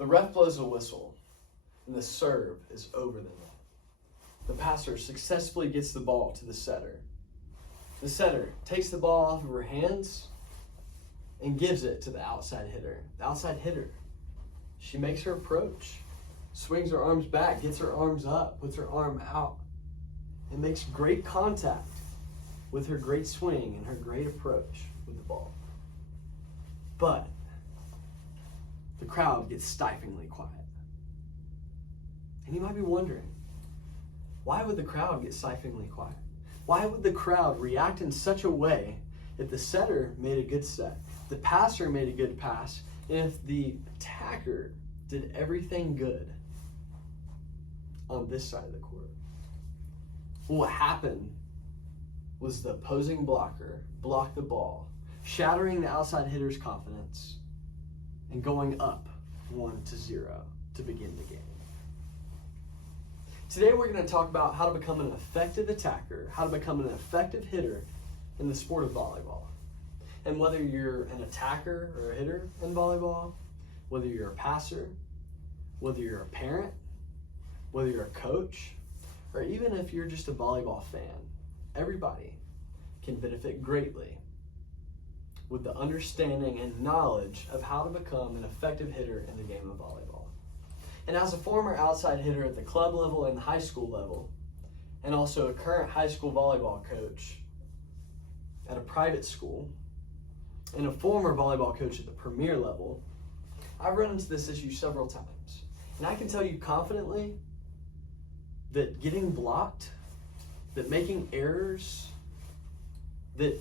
The ref blows a whistle, and the serve is over the net. The passer successfully gets the ball to the setter. The setter takes the ball off of her hands and gives it to the outside hitter. The outside hitter, she makes her approach, swings her arms back, gets her arms up, puts her arm out, and makes great contact with her great swing and her great approach with the ball. But the crowd gets stiflingly quiet. And you might be wondering, why would the crowd get stiflingly quiet? Why would the crowd react in such a way if the setter made a good set, the passer made a good pass, and if the attacker did everything good on this side of the court? Well, what happened was the opposing blocker blocked the ball, shattering the outside hitter's confidence and going up 1-0 to begin the game. Today we're going to talk about how to become an effective attacker, how to become an effective hitter in the sport of volleyball. And whether you're an attacker or a hitter in volleyball, whether you're a passer, whether you're a parent, whether you're a coach, or even if you're just a volleyball fan, everybody can benefit greatly with the understanding and knowledge of how to become an effective hitter in the game of volleyball. And as a former outside hitter at the club level and high school level, and also a current high school volleyball coach at a private school, and a former volleyball coach at the premier level, I've run into this issue several times. And I can tell you confidently that getting blocked, that making errors, that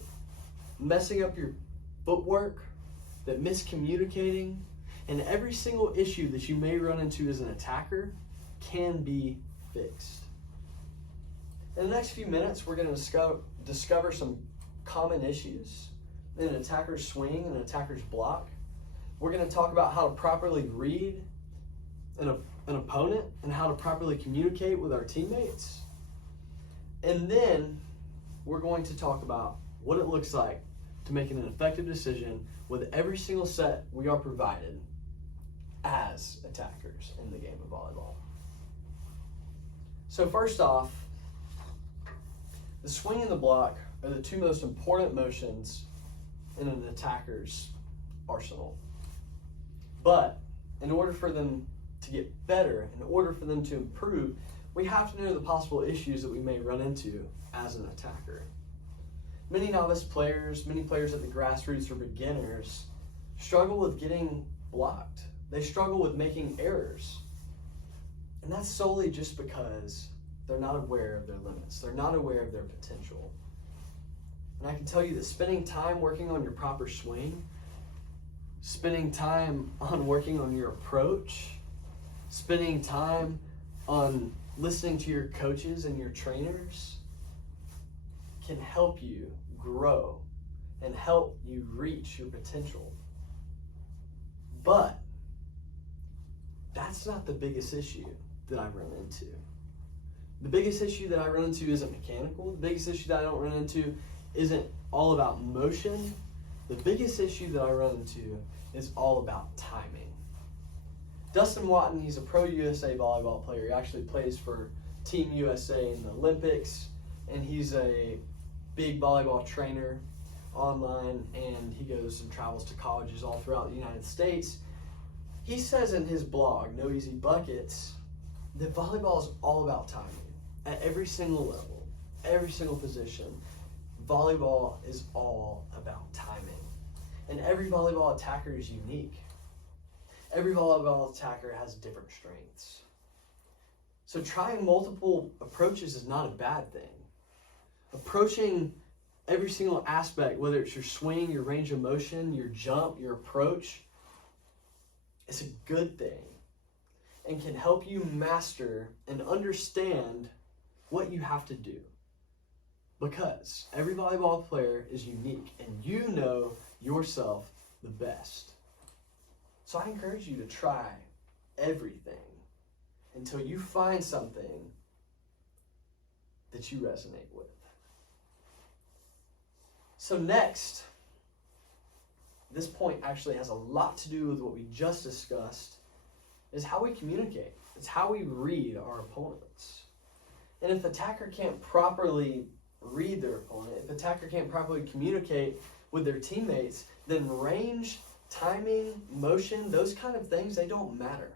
messing up your footwork, that miscommunicating, and every single issue that you may run into as an attacker can be fixed. In the next few minutes, we're going to discover some common issues in an attacker's swing and an attacker's block. We're going to talk about how to properly read an opponent and how to properly communicate with our teammates. And then we're going to talk about what it looks like to make an effective decision with every single set we are provided as attackers in the game of volleyball. So first off, the swing and the block are the two most important motions in an attacker's arsenal. But in order for them to get better, in order for them to improve, we have to know the possible issues that we may run into as an attacker. Many novice players, many players at the grassroots or beginners struggle with getting blocked. They struggle with making errors. And that's solely just because they're not aware of their limits. They're not aware of their potential. And I can tell you that spending time working on your proper swing, spending time on working on your approach, spending time on listening to your coaches and your trainers can help you grow and help you reach your potential. But that's not the biggest issue that I run into. The biggest issue that I run into isn't mechanical. The biggest issue that I don't run into isn't all about motion. The biggest issue that I run into is all about timing. Dustin Watton, he's a pro USA volleyball player. He actually plays for Team USA in the Olympics, and he's a big volleyball trainer online, and he goes and travels to colleges all throughout the United States. He says in his blog, No Easy Buckets, that volleyball is all about timing. At every single level, every single position, volleyball is all about timing. And every volleyball attacker is unique. Every volleyball attacker has different strengths. So trying multiple approaches is not a bad thing. Approaching every single aspect, whether it's your swing, your range of motion, your jump, your approach, is a good thing and can help you master and understand what you have to do. Because every volleyball player is unique and you know yourself the best. So I encourage you to try everything until you find something that you resonate with. So next, this point actually has a lot to do with what we just discussed is how we communicate. It's how we read our opponents. And if the attacker can't properly read their opponent, if the attacker can't properly communicate with their teammates, then range, timing, motion, those kind of things, they don't matter.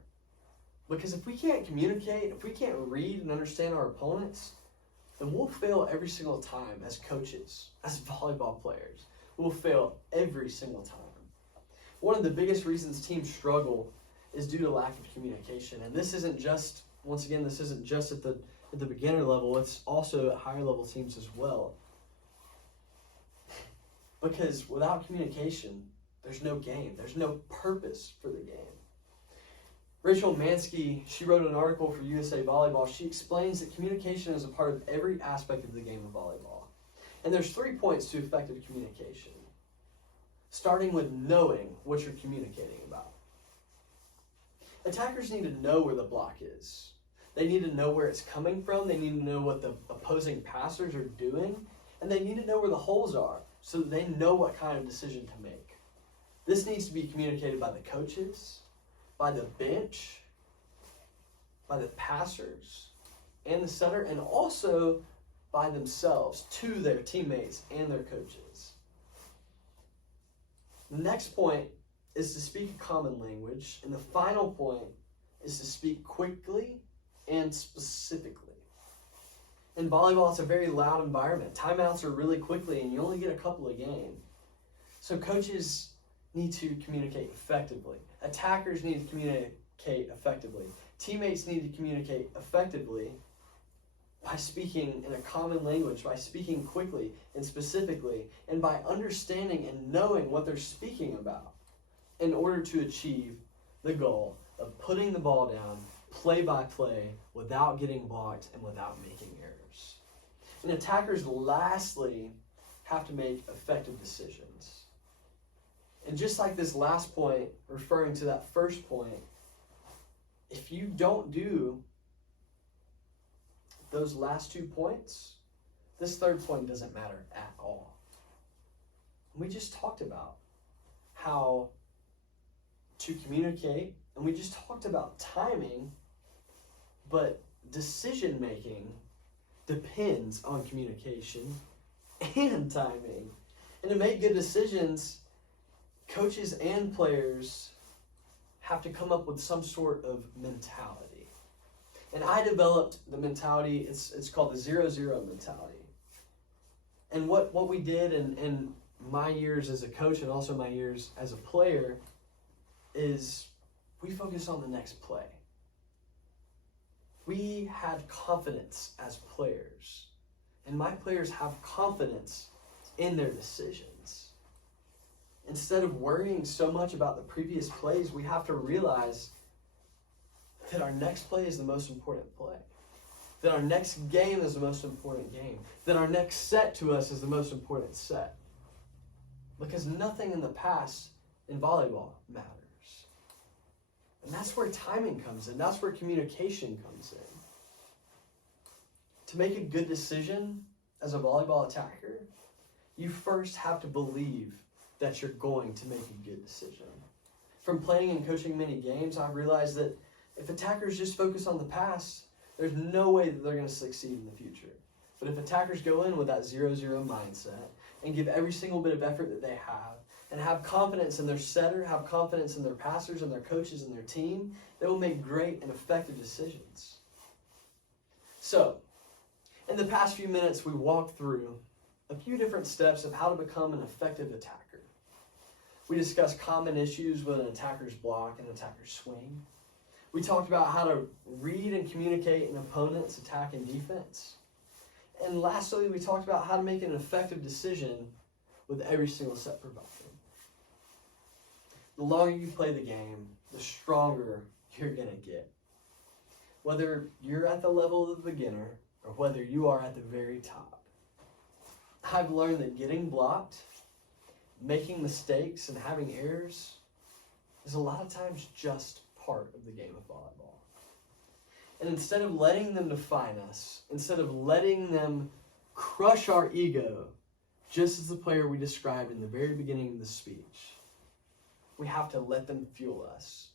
Because if we can't communicate, if we can't read and understand our opponents, then we'll fail every single time as coaches, as volleyball players. We'll fail every single time. One of the biggest reasons teams struggle is due to lack of communication. And this isn't just, once again, this isn't just at the beginner level, it's also at higher level teams as well. Because without communication, there's no game. There's no purpose for the game. Rachel Mansky, she wrote an article for USA Volleyball. She explains that communication is a part of every aspect of the game of volleyball. And there's 3 points to effective communication. Starting with knowing what you're communicating about. Attackers need to know where the block is. They need to know where it's coming from. They need to know what the opposing passers are doing. And they need to know where the holes are so that they know what kind of decision to make. This needs to be communicated by the coaches, by the bench, by the passers, and the setter, and also by themselves to their teammates and their coaches. The next point is to speak a common language, and the final point is to speak quickly and specifically. In volleyball, it's a very loud environment. Timeouts are really quickly, and you only get a couple a game. So coaches need to communicate effectively. Attackers need to communicate effectively. Teammates need to communicate effectively by speaking in a common language, by speaking quickly and specifically, and by understanding and knowing what they're speaking about in order to achieve the goal of putting the ball down play by play without getting blocked and without making errors. And attackers lastly have to make effective decisions. And just like this last point, referring to that first point, if you don't do those last 2 points, this third point doesn't matter at all. We just talked about how to communicate, and we just talked about timing, but decision making depends on communication and timing. And to make good decisions, coaches and players have to come up with some sort of mentality. And I developed the mentality, it's called the 0-0 mentality. And what we did in my years as a coach and also my years as a player is we focused on the next play. We had confidence as players. And my players have confidence in their decisions. Instead of worrying so much about the previous plays, we have to realize that our next play is the most important play. That our next game is the most important game. That our next set to us is the most important set. Because nothing in the past in volleyball matters. And that's where timing comes in. That's where communication comes in. To make a good decision as a volleyball attacker, you first have to believe that you're going to make a good decision. From playing and coaching many games, I've realized that if attackers just focus on the past, there's no way that they're going to succeed in the future. But if attackers go in with that 0-0 mindset and give every single bit of effort that they have, and have confidence in their setter, have confidence in their passers and their coaches and their team, they will make great and effective decisions. So, in the past few minutes, we walked through a few different steps of how to become an effective attacker. We discussed common issues with an attacker's block and attacker's swing. We talked about how to read and communicate an opponent's attack and defense. And lastly, we talked about how to make an effective decision with every single set provided. The longer you play the game, the stronger you're going to get. Whether you're at the level of the beginner or whether you are at the very top. I've learned that getting blocked, making mistakes, and having errors is a lot of times just part of the game of volleyball. And instead of letting them define us, instead of letting them crush our ego, just as the player we described in the very beginning of the speech, we have to let them fuel us.